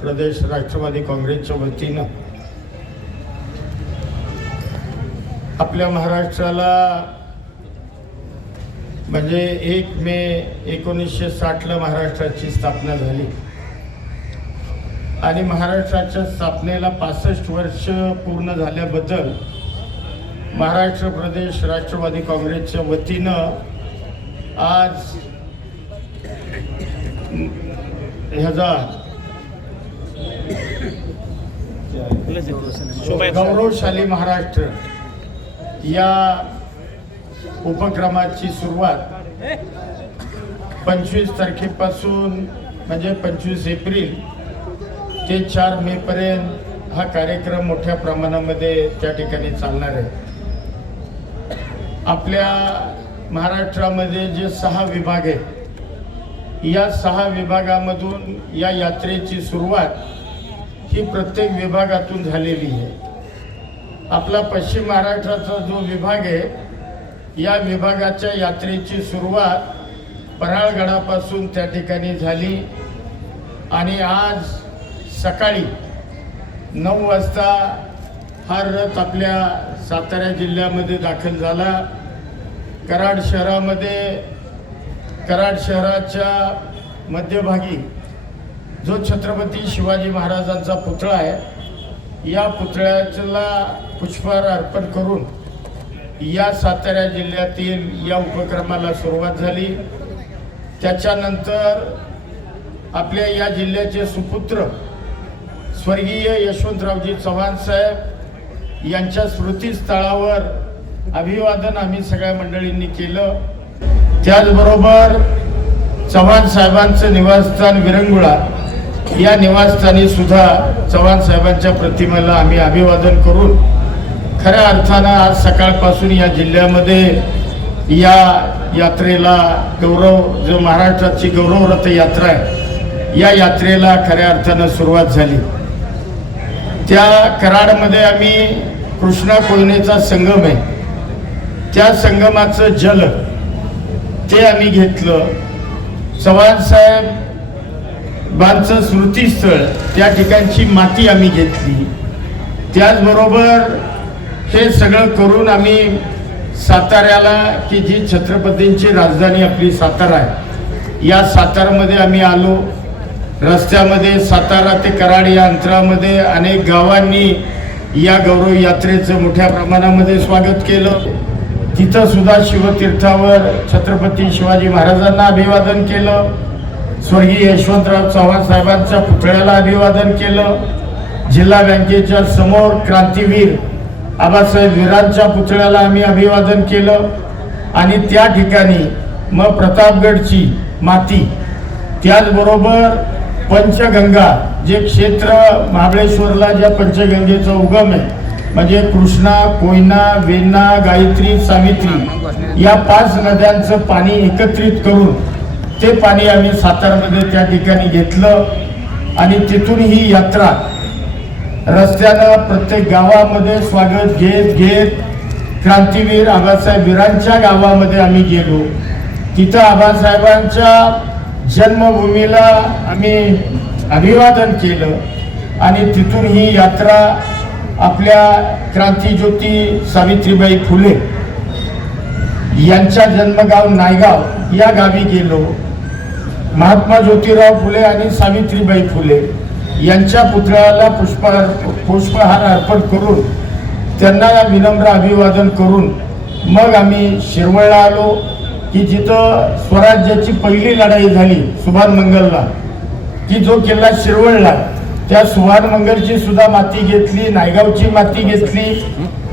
प्रदेश राष्ट्रवादी काँग्रेसच्या वतीनं आपल्या महाराष्ट्राला म्हणजे एक मे एकोणीसशे साठला महाराष्ट्राची स्थापना झाली. आणि महाराष्ट्राच्या स्थापनेला पासष्ट वर्ष पूर्ण झाल्याबद्दल महाराष्ट्र प्रदेश राष्ट्रवादी काँग्रेसच्या वतीनं आज ह्याचा गौरवशाली महाराष्ट्र या उपक्रमाची सुरुवात पंचवीस तारखेपासून म्हणजे पंचवीस एप्रिल ते चार मे पर्यंत हा कार्यक्रम मोठ्या प्रमाणामध्ये त्या ठिकाणी चालणार आहे. आपल्या महाराष्ट्रामध्ये जे सहा विभाग आहेत या सहा विभागामधून या यात्रेची सुरुवात ही प्रत्येक विभागातून झालेली आहे. आपला पश्चिम महाराष्ट्राचा जो विभाग आहे या विभागाच्या यात्रेची सुरुवात पराळगडापासून त्या ठिकाणी झाली. आणि आज सकाळी नऊ वाजता हा रथ आपल्या सातारा जिल्ह्यामध्ये दाखल झाला. कराड शहरामध्ये कराड शहराच्या मध्यभागी जो छत्रपती शिवाजी महाराजांचा पुतळा आहे या पुतळ्याला पुष्पहार अर्पण करून या सातारा जिल्ह्यातील या उपक्रमाला सुरुवात झाली. त्याच्यानंतर आपल्या या जिल्ह्याचे सुपुत्र स्वर्गीय यशवंतरावजी चव्हाण साहेब यांच्या स्मृतीस्थळावर अभिवादन आम्ही सगळ्या मंडळींनी केलं. त्याचबरोबर चव्हाण साहेबांचं निवासस्थान विरंगुळा या निवासस्थानी सुद्धा चव्हाण साहेबांच्या प्रतिमेला आम्ही अभिवादन करून खऱ्या अर्थानं आज सकाळपासून या जिल्ह्यामध्ये या यात्रेला गौरव जो महाराष्ट्राची गौरवरथ यात्रा आहे या यात्रेला खऱ्या अर्थानं सुरुवात झाली. त्या कराडमध्ये आम्ही कृष्णा कोयनेचा संगम आहे. त्या संगमाचं जल ते आम्ही घेतलं चव्हाण साहेबांचं स्मृतीस्थळ त्या ठिकाणची माती आम्ही घेतली. त्याचबरोबर हे सगळं करून आम्ही साताऱ्याला की जी छत्रपतींची राजधानी आपली सातारा आहे या सातारामध्ये आम्ही आलो. रस्त्यामध्ये सातारा ते कराड या अंतरामध्ये अनेक गावांनी या गौरव यात्रेचं मोठ्या प्रमाणामध्ये स्वागत केलं. तिथं सुद्धा शिवतीर्थावर छत्रपती शिवाजी महाराजांना अभिवादन केलं स्वर्गीय यशवंतराव चव्हाण साहेबांच्या पुतळ्याला अभिवादन केलं जिल्हा बँकेच्या समोर क्रांतीवीर आबासाहेब वीरांच्या पुतळ्याला आम्ही अभिवादन केलं आणि त्या ठिकाणी मग प्रतापगडची माती त्याचबरोबर पंचगंगा जे क्षेत्र महाबळेश्वरला ज्या पंचगंगेचा उगम आहे म्हणजे कृष्णा कोयना वेणा गायत्री सावित्री या पाच नद्यांचं पाणी एकत्रित करून ते पाणी आम्ही सातारमध्ये त्या ठिकाणी घेतलं आणि तिथून ही यात्रा रस्त्यानं प्रत्येक गावामध्ये स्वागत घेत घेत क्रांतीवीर आबासाहेब वीरांच्या गावामध्ये आम्ही गेलो. तिथं आबासाहेबांच्या जन्मभूमीला आम्ही अभिवादन केलं आणि तिथून ही यात्रा आपल्या क्रांतीज्योती सावित्रीबाई फुले यांच्या जन्मगाव नायगाव या गावी गेलो. महात्मा ज्योतिराव फुले आणि सावित्रीबाई फुले यांच्या पुतळ्याला पुष्पहार पुष्पहार अर्पण करून त्यांना विनम्र अभिवादन करून मग आम्ही शिरवळला आलो की जिथं स्वराज्याची पहिली लढाई झाली सुभान मंगलला की जो किल्ला शिरवळला त्या सुहान मंगलची सुद्धा माती घेतली नायगावची माती घेतली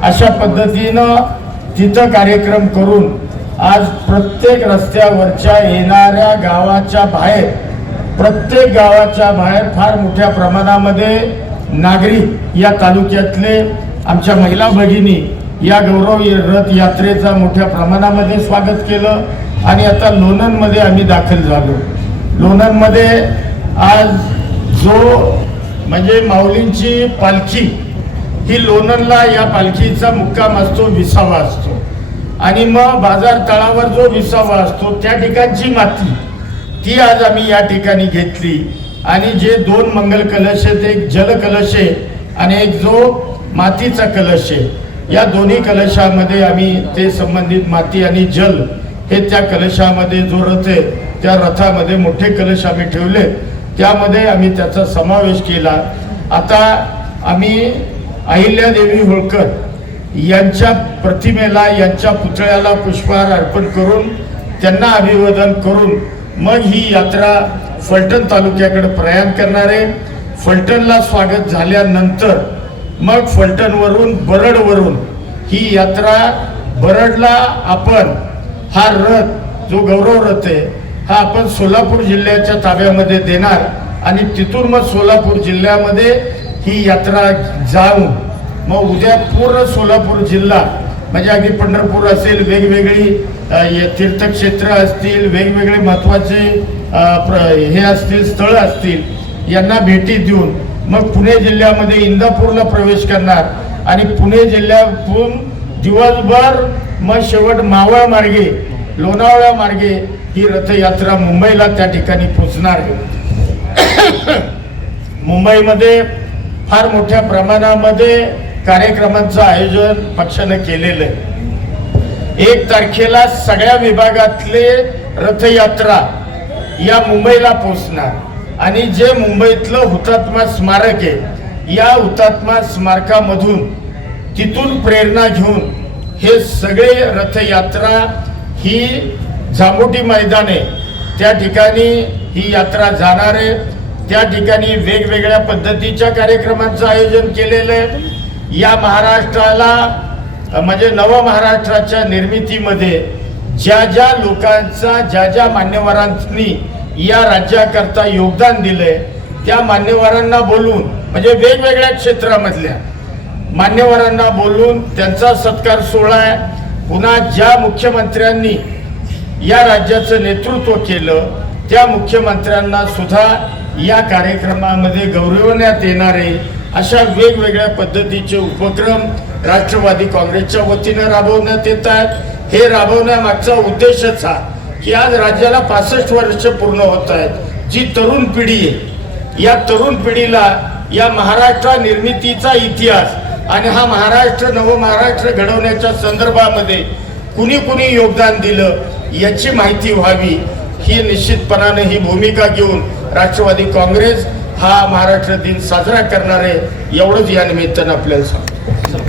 अशा पद्धतीनं तिथं कार्यक्रम करून आज प्रत्येक रस्त्यावरच्या येणाऱ्या गावाच्या बाहेर प्रत्येक गावाच्या बाहेर फार मोठ्या प्रमाणामध्ये नागरिक या तालुक्यातले आमच्या महिला भगिनी या गौरव रथ यात्रेचा मोठ्या प्रमाणामध्ये स्वागत केलं आणि आता लोणंदमध्ये आम्ही दाखल झालो. लोणंदमध्ये आज जो म्हणजे माऊलींची पालखी ही लोणंदला या पालखीचा मुक्काम असतो विसावा असतो. आणि मग बाजार तळावर जो विसावा असतो त्या ठिकाणची माती ती आज आम्ही या ठिकाणी घेतली. आणि जे दोन मंगल कलश आहेत एक जल कलश आहे आणि एक जो मातीचा कलश आहे या दोन्ही कलशामध्ये आम्ही ते संबंधित माती आणि जल हे त्या कलशामध्ये जो रथ आहे त्या रथामध्ये मोठे कलश आम्ही ठेवले. त्यामध्ये आम्ही त्याचा समावेश केला. आता आम्ही अहिल्यादेवी होळकर यांच्या प्रतिमेला यांच्या पुतळ्याला पुष्पहार अर्पण करून त्यांना अभिवादन करून मग ही यात्रा फलटण तालुक्याकडे प्रयाण करणार आहे. फलटणला स्वागत झाल्यानंतर मग फलटणवरून बरडवरून ही यात्रा बरडला आपण हा रथ जो गौरव रथ आहे हा आपण सोलापूर जिल्ह्याच्या ताब्यामध्ये देणार आणि तिथून मग सोलापूर जिल्ह्यामध्ये ही यात्रा जाऊन मग उद्या पूर्ण सोलापूर जिल्हा म्हणजे अगदी पंढरपूर असेल वेगवेगळी तीर्थक्षेत्र असतील वेगवेगळे महत्त्वाचे प्र- हे असतील स्थळं असतील यांना भेटी देऊन मग पुणे जिल्ह्यामध्ये इंदापूरला प्रवेश करणार आणि पुणे जिल्ह्यातून दिवसभर मग शेवट मावळ मार्गे लोणावळा मार्गे ही रथयात्रा मुंबईला त्या ठिकाणी पोचणार आहे. मुंबईमध्ये फार मोठ्या प्रमाणामध्ये कार्यक्रमांचं आयोजन पक्षानं केलेलं आहे. एक तारखेला सगळ्या विभागातले रथयात्रा या मुंबईला पोचणार आणि जे मुंबईतलं हुतात्मा स्मारक आहे या हुतात्मा स्मारकामधून तिथून प्रेरणा घेऊन हे सगळे रथयात्रा ही जांबुटी मैदाने त्या ठिकाणी ही यात्रा जाणार आहे. त्या ठिकाणी वेगवेगळ्या पद्धतीच्या कार्यक्रमांचं आयोजन केलेलं आहे. या महाराष्ट्राला म्हणजे नव महाराष्ट्राच्या निर्मितीमध्ये ज्या ज्या लोकांचा ज्या ज्या मान्यवरांनी या राज्याकरता योगदान दिलंय त्या मान्यवरांना बोलून म्हणजे वेगवेगळ्या क्षेत्रामधल्या मान्यवरांना बोलून त्यांचा सत्कार सोहळा आहे. पुन्हा ज्या मुख्यमंत्र्यांनी या राज्याचं नेतृत्व केलं त्या मुख्यमंत्र्यांना सुद्धा या कार्यक्रमामध्ये गौरवण्यात येणारे अशा वेगवेगळ्या पद्धतीचे उपक्रम राष्ट्रवादी काँग्रेसच्या वतीनं राबवण्यात येत आहेत. हे राबवण्यामागचा उद्देशच हा की आज राज्याला पासष्ट वर्ष पूर्ण होत आहेत. जी तरुण पिढी आहे या तरुण पिढीला या महाराष्ट्र निर्मितीचा इतिहास आणि हा महाराष्ट्र नव महाराष्ट्र घडवण्याच्या संदर्भामध्ये कुणी कुणी योगदान दिलं याची माहिती व्हावी ही निश्चितपणाने ही भूमिका घेऊन राष्ट्रवादी काँग्रेस हा महाराष्ट्र दिन साजरा करणार आहे एवढंच या निमित्तानं आपल्याला सांगतो.